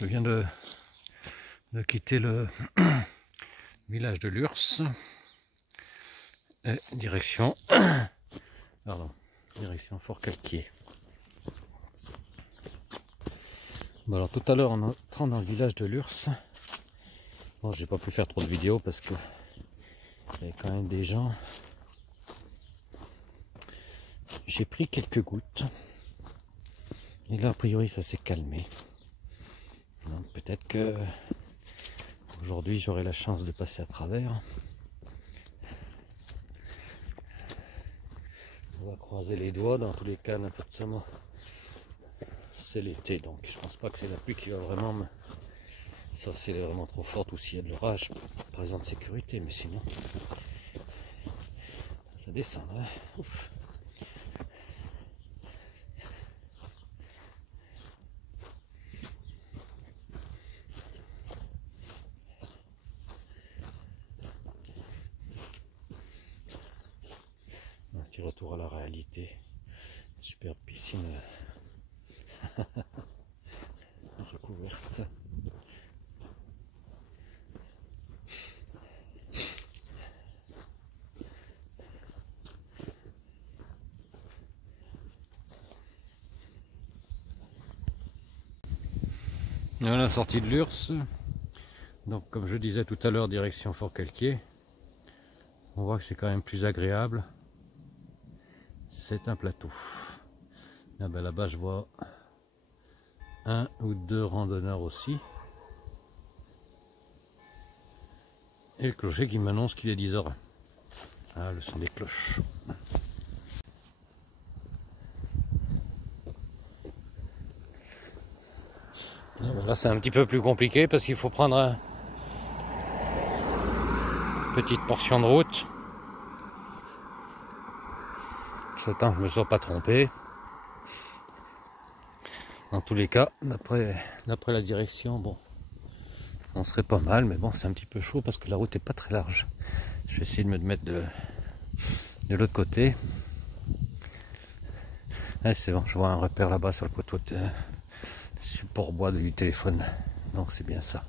Je viens de quitter le village de Lurs et direction Fort-Calquier. Bon, alors tout à l'heure en entrant dans le village de Lurs, bon, j'ai pas pu faire trop de vidéos parce que il y avait quand même des gens. J'ai pris quelques gouttes et là a priori ça s'est calmé. Donc peut-être que aujourd'hui j'aurai la chance de passer à travers. On va croiser les doigts, dans tous les cas n'importe ça. C'est l'été, donc je pense pas que c'est la pluie qui va vraiment me... Sauf si elle est vraiment trop forte ou s'il y a de l'orage, par exemple de sécurité, mais sinon ça descend là. Ouf. Un petit retour à la réalité. Superbe piscine recouverte. Voilà, sortie de Lurs. Donc comme je disais tout à l'heure, direction Fort-Calquier. On voit que c'est quand même plus agréable. C'est un plateau. Ah ben là-bas je vois un ou deux randonneurs aussi. Et le clocher qui m'annonce qu'il est 10h. Ah, le son des cloches. Ah ben là c'est un petit peu plus compliqué parce qu'il faut prendre une petite portion de route. J'attends que je ne me sois pas trompé. Dans tous les cas, d'après la direction, bon, on serait pas mal, mais bon, c'est un petit peu chaud parce que la route est pas très large. Je vais essayer de me mettre de l'autre côté. Ah, c'est bon, je vois un repère là-bas sur le poteau de support bois du téléphone. Donc c'est bien ça.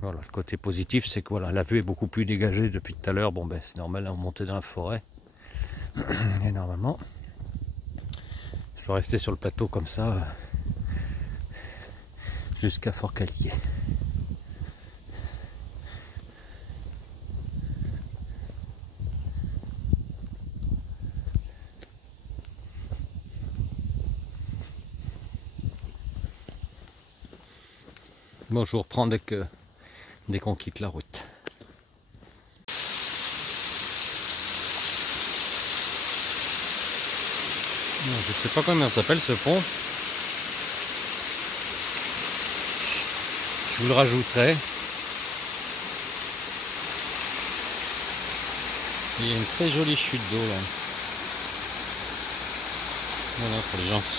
Voilà, le côté positif, c'est que voilà, la vue est beaucoup plus dégagée depuis tout à l'heure. Bon ben c'est normal, on montait dans la forêt. Et normalement, je dois rester sur le plateau comme ça jusqu'à Fort-Calquier. Bon, je vous reprends dès qu'on quitte la route. Je sais pas comment ça s'appelle ce pont. Je vous le rajouterai. Il y a une très jolie chute d'eau là. Voilà, pour les gens qui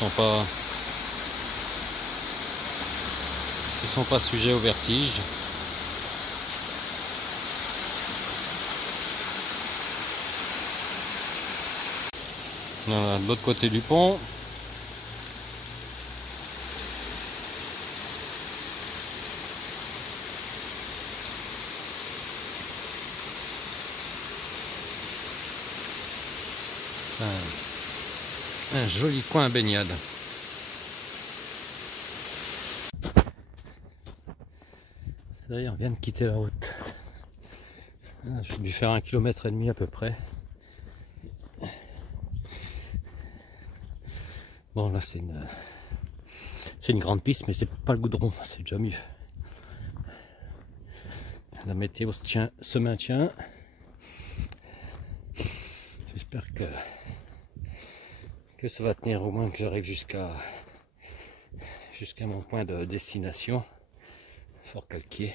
sont pas sujets au vertige. Voilà, de l'autre côté du pont. Un joli coin à baignade. D'ailleurs, on vient de quitter la route. J'ai dû faire 1,5 km à peu près. Bon, là c'est une grande piste, mais c'est pas le goudron, c'est déjà mieux. La météo se maintient. J'espère que ça va tenir au moins que j'arrive jusqu'à mon point de destination, Fort-Calquier.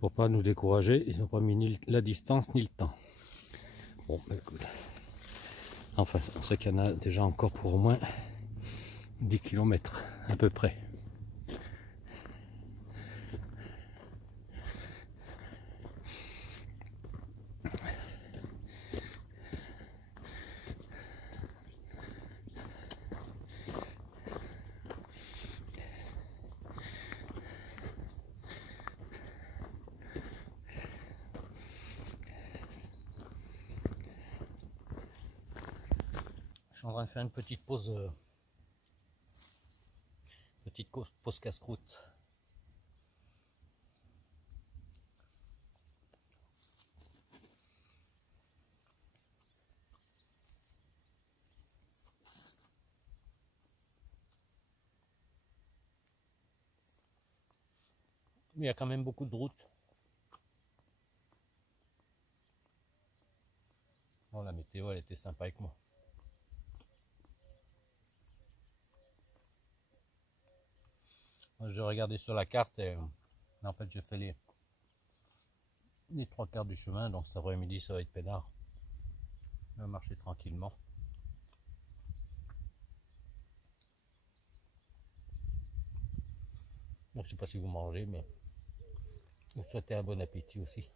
Pour pas nous décourager, ils n'ont pas mis ni la distance ni le temps. Bon, bah, écoute. Enfin, on sait qu'il y en a déjà encore pour au moins 10 km à peu près. Je suis en train de faire une petite pause casse-croûte. Mais il y a quand même beaucoup de routes. Oh, la météo, elle était sympa avec moi. Je regardais sur la carte et en fait j'ai fait les 3/4 du chemin, donc cet après-midi ça va être peinard. Je vais marcher tranquillement. Donc je sais pas si vous mangez, mais vous souhaitez un bon appétit aussi.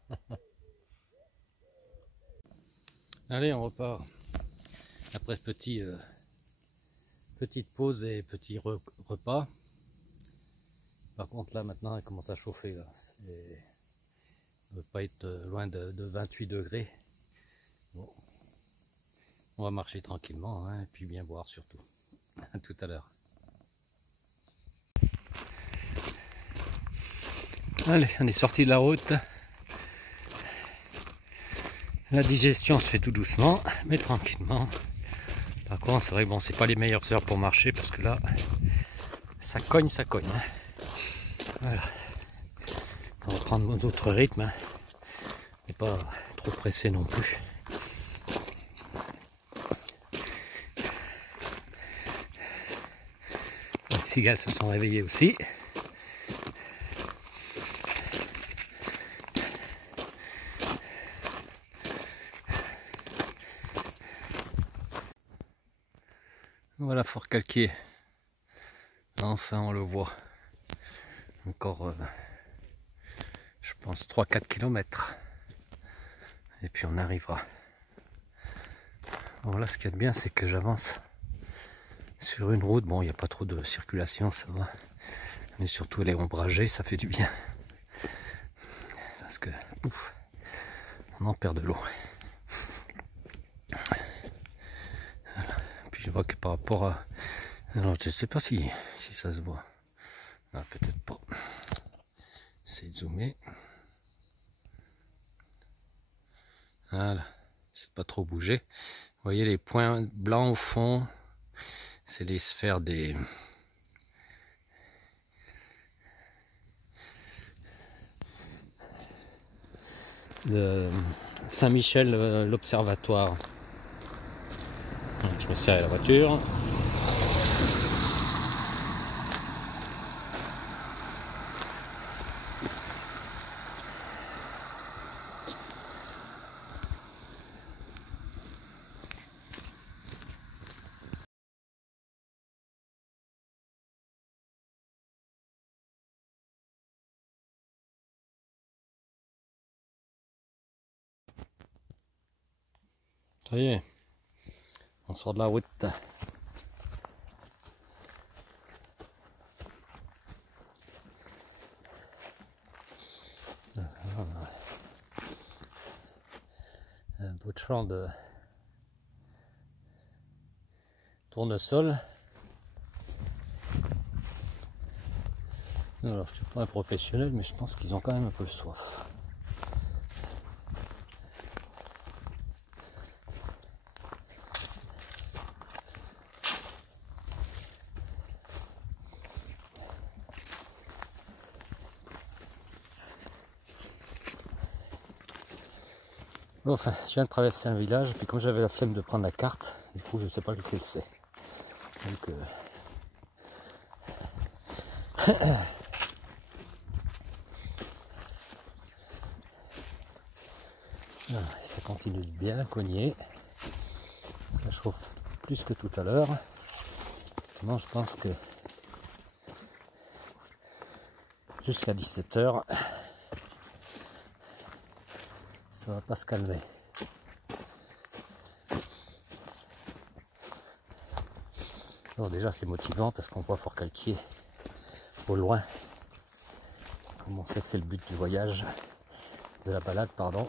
Allez, on repart après ce petite pause et petit repas. Par contre là maintenant elle commence à chauffer là. Ne doit pas être loin de 28 degrés. Bon. On va marcher tranquillement hein, et puis bien boire surtout. À tout à l'heure. Allez, on est sorti de la route. La digestion se fait tout doucement, mais tranquillement. Par contre, c'est vrai que bon, c'est pas les meilleures heures pour marcher parce que là, ça cogne, ça cogne. Hein. Voilà. On va prendre d'autres rythmes. Hein. Et pas trop pressé non plus. Les cigales se sont réveillées aussi. Voilà Fort Calquier. Enfin on le voit. Encore je pense 3-4 km. Et puis on arrivera. Bon là ce qu'il y a de bien c'est que j'avance sur une route. Bon il n'y a pas trop de circulation, ça va. Mais surtout elle est ombragée, ça fait du bien. Parce que ouf, on en perd de l'eau. Voilà. Puis je vois que par rapport à... Alors je ne sais pas si ça se voit. Ah, peut-être pas. C'est de zoomer. Voilà. C'est pas trop bougé. Vous voyez les points blancs au fond. C'est les sphères des... de Saint-Michel, l'observatoire. Je me sers à la voiture. Ça y est, on sort de la route. Un bout de champ de tournesol. Alors, je ne suis pas un professionnel, mais je pense qu'ils ont quand même un peu soif. Bon, enfin, je viens de traverser un village, puis comme j'avais la flemme de prendre la carte, du coup je ne sais pas lequel c'est. Donc, Ah, ça continue de bien cogner. Ça chauffe plus que tout à l'heure. Moi je pense que jusqu'à 17 h, ça va pas se calmer. Bon, déjà c'est motivant parce qu'on voit Forcalquier au loin. Comme on sait que c'est le but du voyage, de la balade, pardon.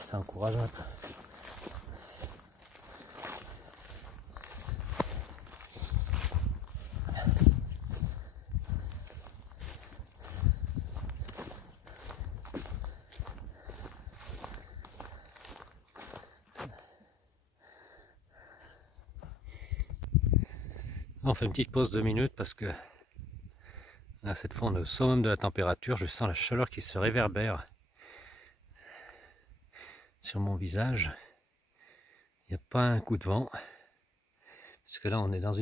Ça encourage un peu. On fait une petite pause 2 minutes parce que là, cette fois on est au summum de la température. Je sens la chaleur qui se réverbère sur mon visage. Il n'y a pas un coup de vent. Parce que là on est dans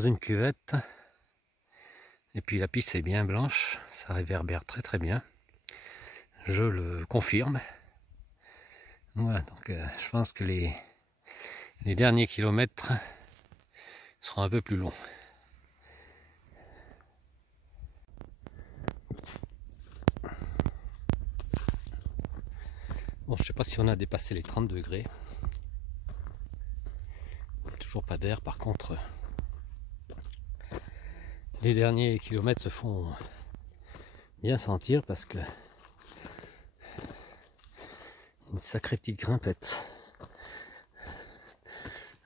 une cuvette. Et puis la piste est bien blanche. Ça réverbère très très bien. Je le confirme. Voilà, donc je pense que les derniers kilomètres seront un peu plus longs. Bon, je sais pas si on a dépassé les 30 degrés. Toujours pas d'air, par contre les derniers kilomètres se font bien sentir parce que une sacrée petite grimpette.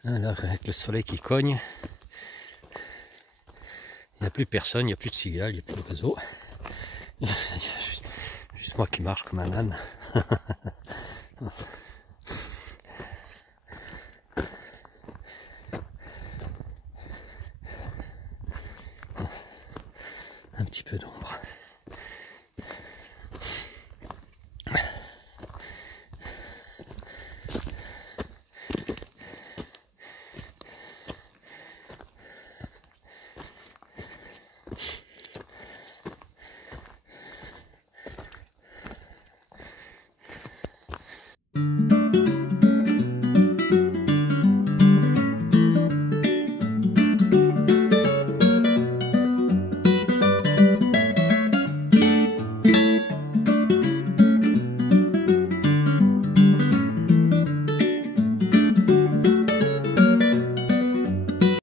Là, avec le soleil qui cogne, il n'y a plus personne, il n'y a plus de cigales, il n'y a plus de réseau. Il y a juste moi qui marche comme un âne. Un petit peu d'eau.